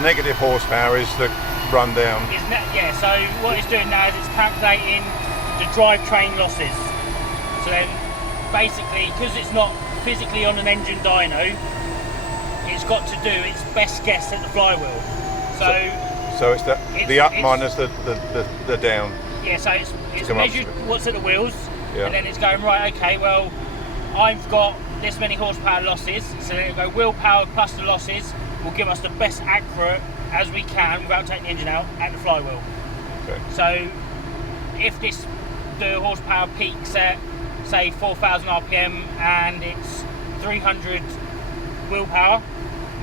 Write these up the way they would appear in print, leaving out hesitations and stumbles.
the negative horsepower is the rundown. Yeah, so what it's doing now is it's calculating the drivetrain losses. So then basically, because it's not physically on an engine dyno, it's got to do its best guess at the flywheel. So it's the up minus the down. Yeah, so it's measured what's at the wheels, and then it's going, right, okay, well, I've got this many horsepower losses, so then it'll go wheel power plus the losses will give us the best accurate as we can without taking the engine out at the flywheel. Okay. So if the horsepower peaks at say 4,000 RPM and it's 300 wheel power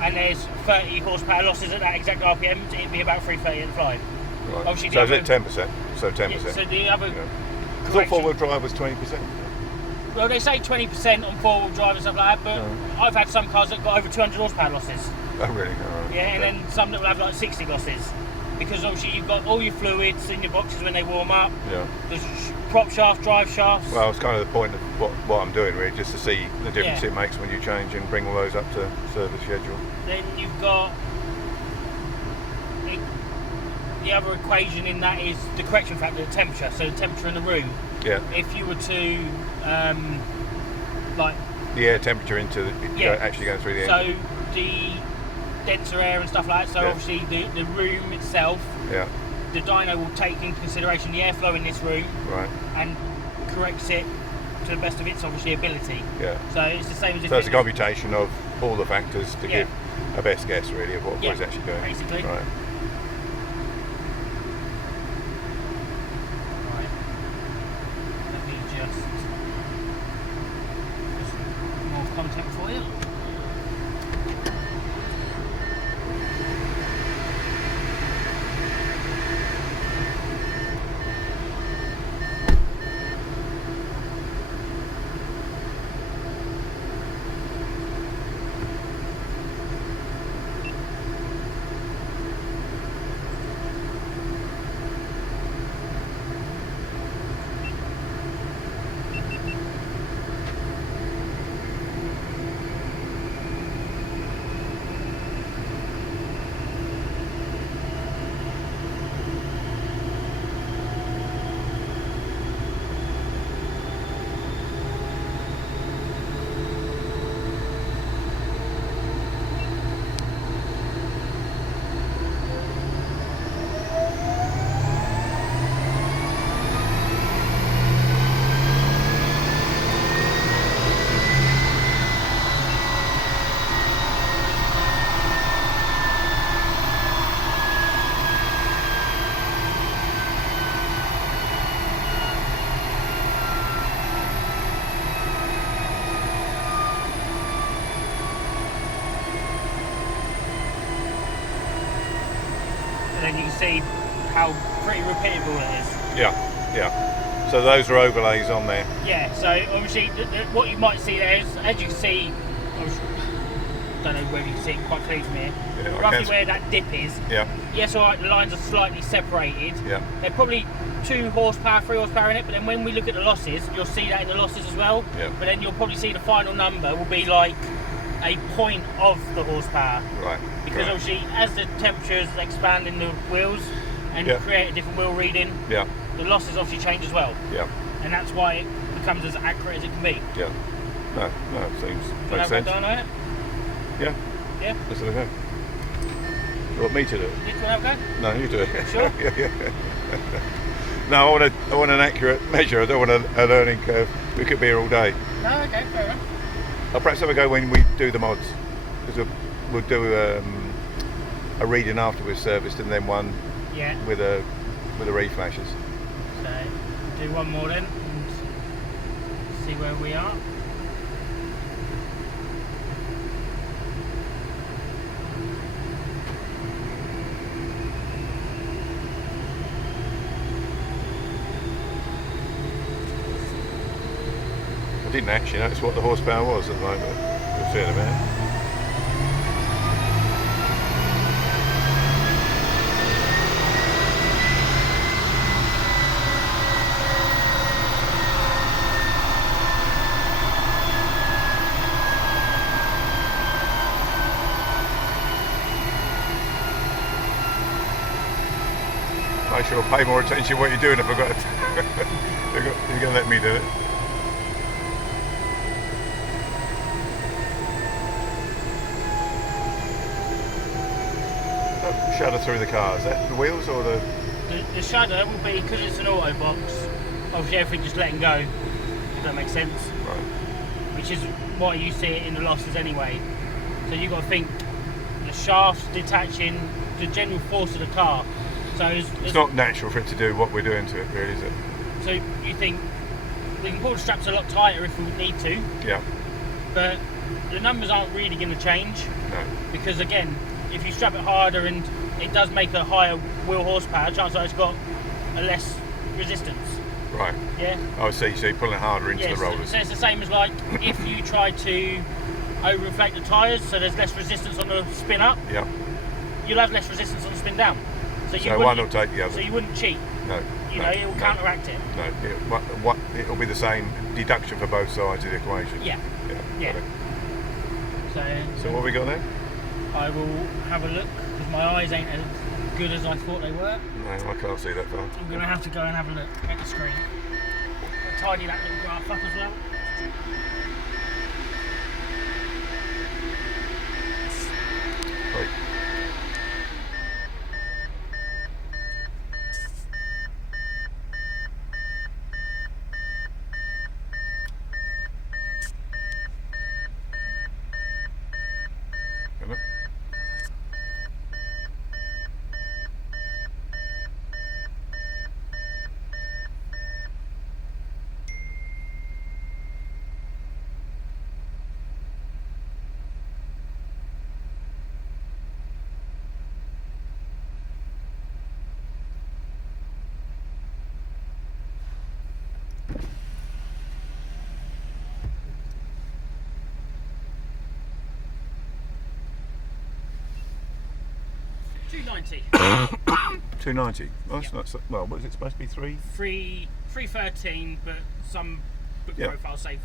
and there's 30 horsepower losses at that exact RPM, it'd be about 330 at the fly. Right. Obviously, so is it 10%? So 10%. Yeah, so the other. I thought four-wheel drive was 20%. Well, they say 20% on four-wheel drive and stuff like that, but I've had some cars that got over 200 horsepower losses. Oh, really? Oh, right. Yeah, and then some that will have like 60 losses. Because obviously you've got all your fluids in your boxes when they warm up. Yeah. There's prop shaft, drive shafts. Well, it's kind of the point of what I'm doing, really, just to see the difference it makes when you change and bring all those up to service schedule. Then you've got the other equation in that is the correction factor, the temperature. So the temperature in the room. Yeah. If you were to like the air temperature into actually going through the engine. So the denser air and stuff like that. So obviously the room itself. Yeah. The dyno will take into consideration the airflow in this room. Right. And corrects it to the best of its obviously ability. Yeah. So it's the same as if it's a computation of all the factors to give a best guess really of what it's actually doing. Basically. Right. Let me just more content for you. Then you can see how pretty repeatable it is. Yeah. So those are overlays on there. Yeah, so obviously what you might see there is, as you can see, I don't know whether you can see it quite clearly from here, roughly where that dip is. Yeah. Yes, alright, the lines are slightly separated. Yeah. They're probably 2 horsepower, 3 horsepower in it, but then when we look at the losses, you'll see that in the losses as well. Yeah. But then you'll probably see the final number will be like a point of the horsepower. Right. Because obviously, as the temperatures expand in the wheels and create a different wheel reading, the losses obviously change as well. Yeah. And that's why it becomes as accurate as it can be. Yeah. No, it seems makes sense. Dyno? Yeah. Yeah. Let's have a go. You want me to do it? You want to have a go? No, you do it. Sure. Yeah. No, I want an accurate measure. I don't want a learning curve. We could be here all day. No, okay, fair enough. I'll perhaps have a go when we do the mods. Because we'll do a reading after we've serviced and then one with the reflashes. So do one more then and see where we are. I didn't actually notice what the horsepower was at the moment. We'll see in a minute. sure I'll pay more attention to what you're doing if I've got to. You're going to let me do it. Shudder through the car, is that the wheels or the shudder will be, because it's an auto box, obviously everything just letting go, if that makes sense. Right. Which is why you see it in the losses anyway. So you've got to think the shafts detaching, the general force of the car. So it's not natural for it to do what we're doing to it, really, is it? So you think we can pull the straps a lot tighter if we need to. Yeah. But the numbers aren't really going to change. No. Because again, if you strap it harder and it does make a higher wheel horsepower, chances are it's got a less resistance. Right. Yeah. Oh, so you're pulling it harder into the rollers. So it's the same as like if you try to overinflate the tyres, so there's less resistance on the spin up. Yeah. You'll have less resistance on the spin down. So one will take the other. So you wouldn't cheat. No. You know, it will counteract it. No. It'll be the same deduction for both sides of the equation. Yeah. Yeah. So what have we got there? I will have a look because my eyes ain't as good as I thought they were. No, I can't see that far. I'm going to have to go and have a look at the screen. I'll tidy that little graph up as well. Right. $290. Well, that's not so, well, what is it supposed to be? 313, but some book profiles say 3.